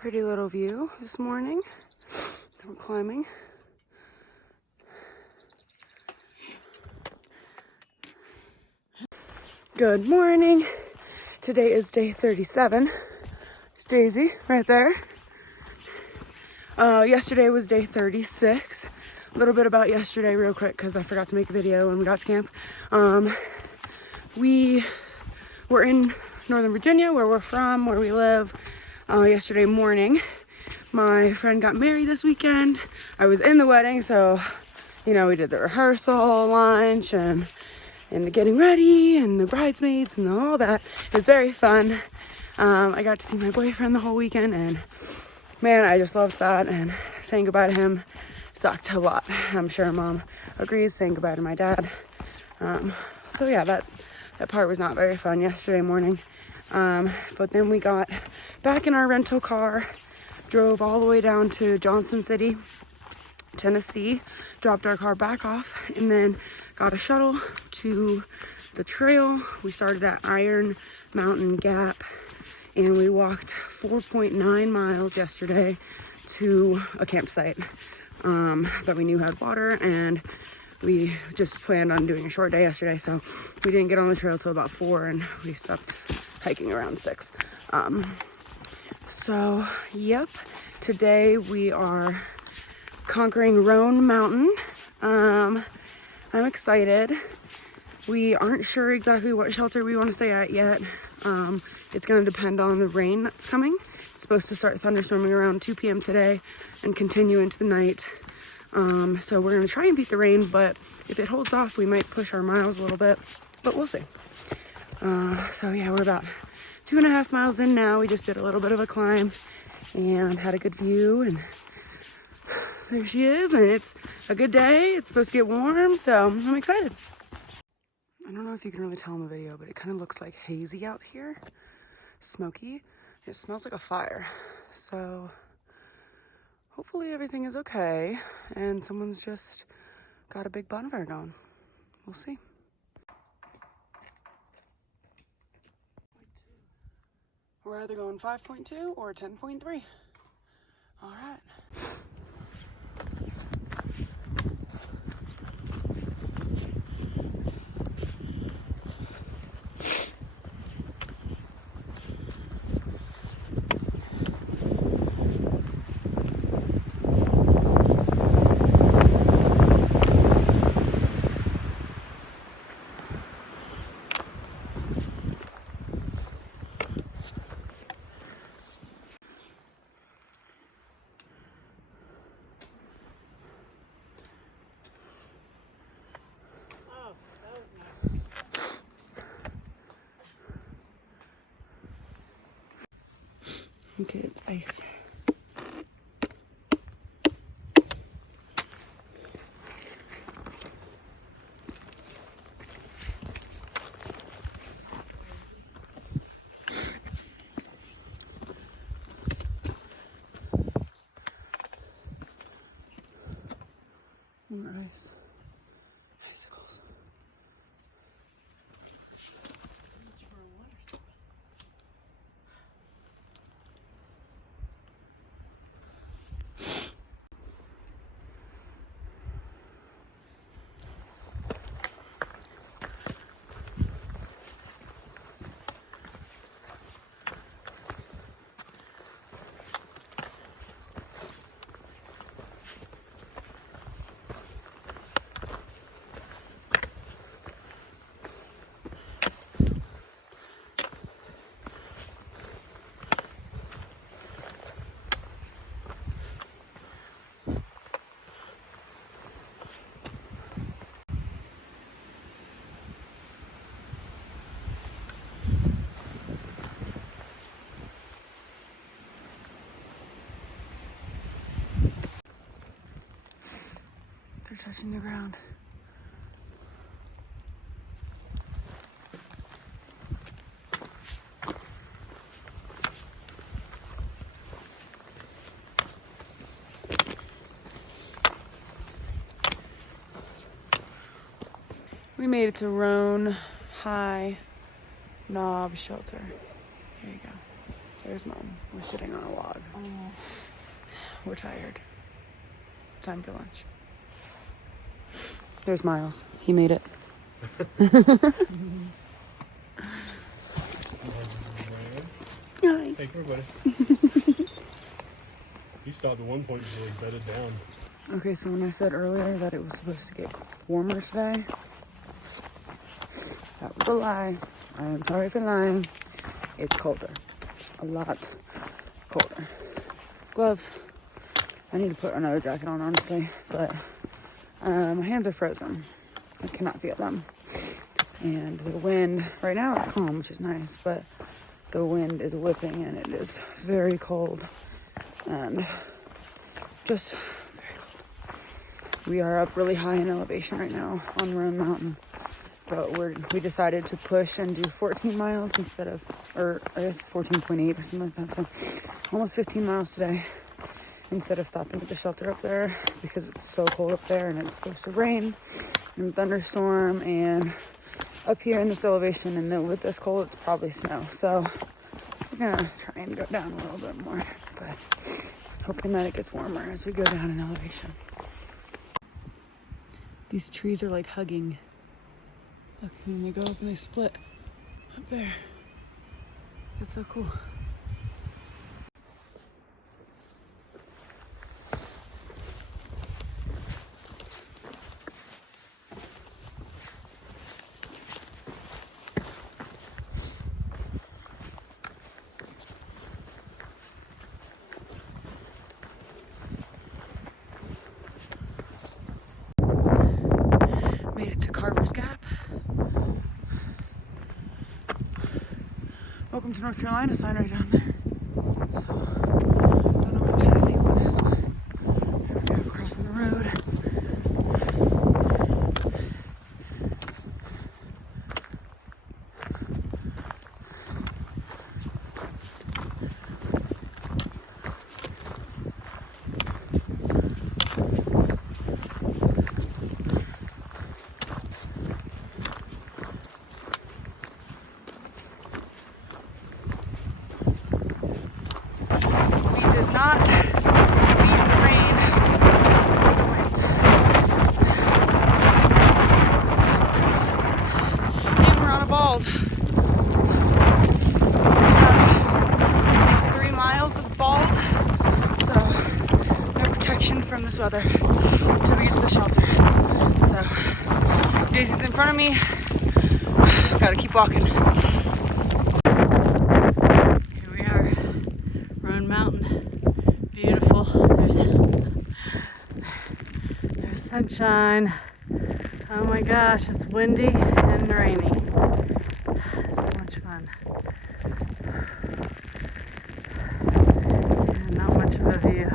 Pretty little view this morning. We're climbing. Good morning. Today is day 37. There's Daisy right there. Yesterday was day 36. A little bit about yesterday real quick because I forgot to make a video when we got to camp. We were in Northern Virginia, where we're from, where we live, yesterday morning. My friend got married this weekend. I was in the wedding, so, you know, we did the rehearsal, lunch, and the getting ready, and the bridesmaids, and all that. It was very fun. I got to see my boyfriend the whole weekend, and man, I just loved that, and saying goodbye to him sucked a lot. I'm sure Mom agrees, saying goodbye to my dad. So yeah, that part was not very fun yesterday morning. But then we got back in our rental car, drove all the way down to Johnson City, Tennessee, dropped our car back off, and then got a shuttle to the trail. We started at Roan Mountain Gap, and we walked 4.9 miles yesterday to a campsite that we knew had water, and we just planned on doing a short day yesterday, so we didn't get on the trail till about 4, and we stopped hiking around 6. So yep, today we are conquering Roan Mountain. I'm excited. We aren't sure exactly what shelter we want to stay at yet. It's going to depend on the rain that's coming. It's supposed to start thunderstorming around 2 p.m. today and continue into the night. So we're going to try and beat the rain, but if it holds off, we might push our miles a little bit, but we'll see. So yeah, we're about 2.5 miles in now. We just did a little bit of a climb and had a good view, and there she is, and it's a good day. It's supposed to get warm, so I'm excited. I don't know if you can really tell in the video, but it kind of looks like hazy out here, smoky. It smells like a fire, so hopefully everything is okay and someone's just got a big bonfire going. We'll see. We're either going 5.2 or 10.3. All right. Okay, it's ice. More ice. Icicles. They're touching the ground. We made it to Roan High Knob Shelter. Here you go. There's Mom. We're sitting on a log. We're tired. Time for lunch. There's Miles. He made it. Hi. Hey, come here, buddy. You stopped at one point before we bedded down. Okay, so when I said earlier that it was supposed to get warmer today, that was a lie. I am sorry for lying. It's colder. A lot colder. Gloves. I need to put another jacket on, honestly, but my hands are frozen. I cannot feel them. And the wind, right now it's calm, which is nice, but the wind is whipping and it is very cold. And just very cold. We are up really high in elevation right now on Roan Mountain. But we decided to push and do 14 miles instead of, or I guess it's 14.8 or something like that. So almost 15 miles today instead of stopping at the shelter up there because it's so cold up there and it's supposed to rain and thunderstorm, and up here in this elevation and then with this cold it's probably snow. So we're gonna try and go down a little bit more, but hoping that it gets warmer as we go down in elevation. These trees are like hugging. Look, and then they go up and they split up there. It's so cool. Made it to Carver's Gap. Welcome to North Carolina sign right down there. So, don't know what kind of seal it is, but here we go, crossing the road. Not beat the rain or the wind. And we're on a bald. We have like 3 miles of bald, so no protection from this weather until we get to the shelter. So Daisy's in front of me. Gotta keep walking. Here we are, Roan Mountain. Beautiful. There's sunshine. Oh my gosh, it's windy and rainy. So much fun. And not much of a view.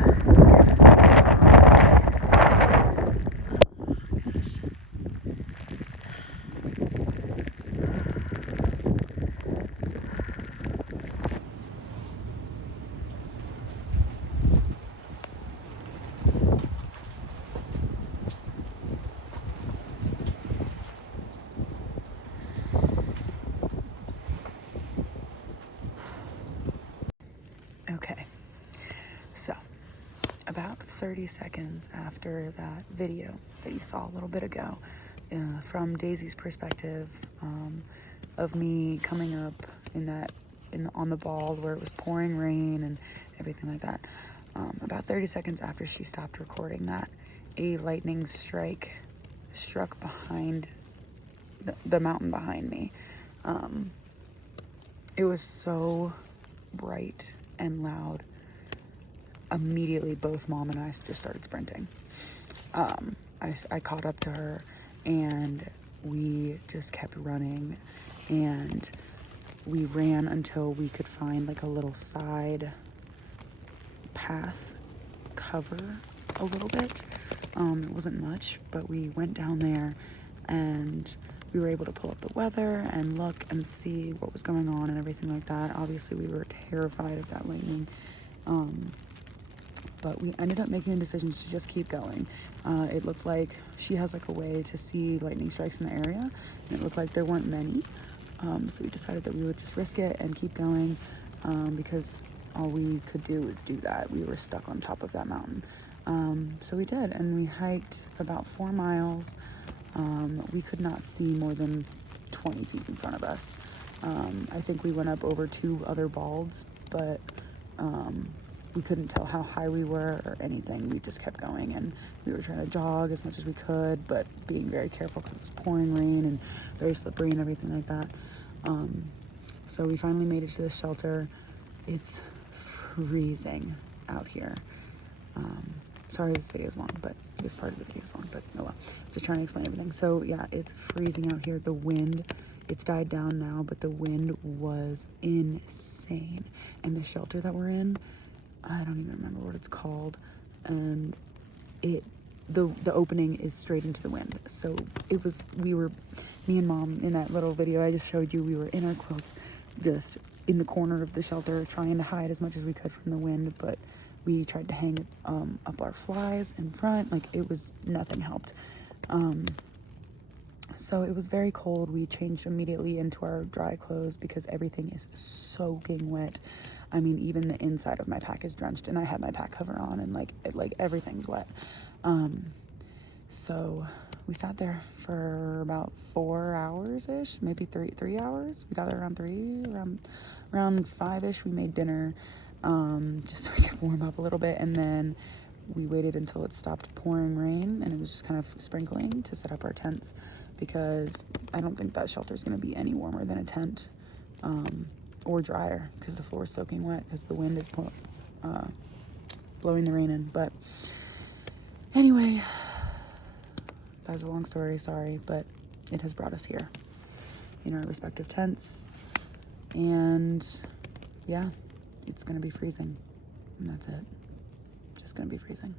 Okay, so about 30 seconds after that video that you saw a little bit ago, from Daisy's perspective, of me coming up on the bald where it was pouring rain and everything like that, about 30 seconds after she stopped recording that, a lightning strike struck behind the mountain behind me. It was so bright and loud. Immediately both Mom and I just started sprinting. I caught up to her and we just kept running, and we ran until we could find like a little side path cover a little bit. It wasn't much, but we went down there and we were able to pull up the weather and look and see what was going on and everything like that. Obviously, we were terrified of that lightning, but we ended up making a decision to just keep going. It looked like she has like a way to see lightning strikes in the area, and it looked like there weren't many, so we decided that we would just risk it and keep going. because all we could do was do that. We were stuck on top of that mountain. So we did, and we hiked about 4 miles. We could not see more than 20 feet in front of us. I think we went up over 2 other balds, but we couldn't tell how high we were or anything. We just kept going, and we were trying to jog as much as we could, but being very careful because it was pouring rain and very slippery and everything like that. So we finally made it to the shelter. It's freezing out here. Sorry this video is long, but this part of the video is long, but oh well. Just trying to explain everything. So yeah, it's freezing out here. The wind, it's died down now, but the wind was insane. And the shelter that we're in, I don't even remember what it's called. And the opening is straight into the wind. So me and Mom, in that little video I just showed you, we were in our quilts, just in the corner of the shelter, trying to hide as much as we could from the wind, but we tried to hang up our flies in front. Like, nothing helped. So it was very cold. We changed immediately into our dry clothes because everything is soaking wet. I mean, even the inside of my pack is drenched, and I had my pack cover on, and like everything's wet. So we sat there for about 4 hours-ish, maybe 3 hours. We got there around 3, around 5-ish. We made dinner, just so we could warm up a little bit, and then we waited until it stopped pouring rain and it was just kind of sprinkling to set up our tents, because I don't think that shelter is going to be any warmer than a tent, or drier, because the floor is soaking wet because the wind is blowing the rain in. But anyway, that was a long story, sorry, but it has brought us here in our respective tents, and yeah, it's gonna be freezing, and that's it. Just gonna be freezing.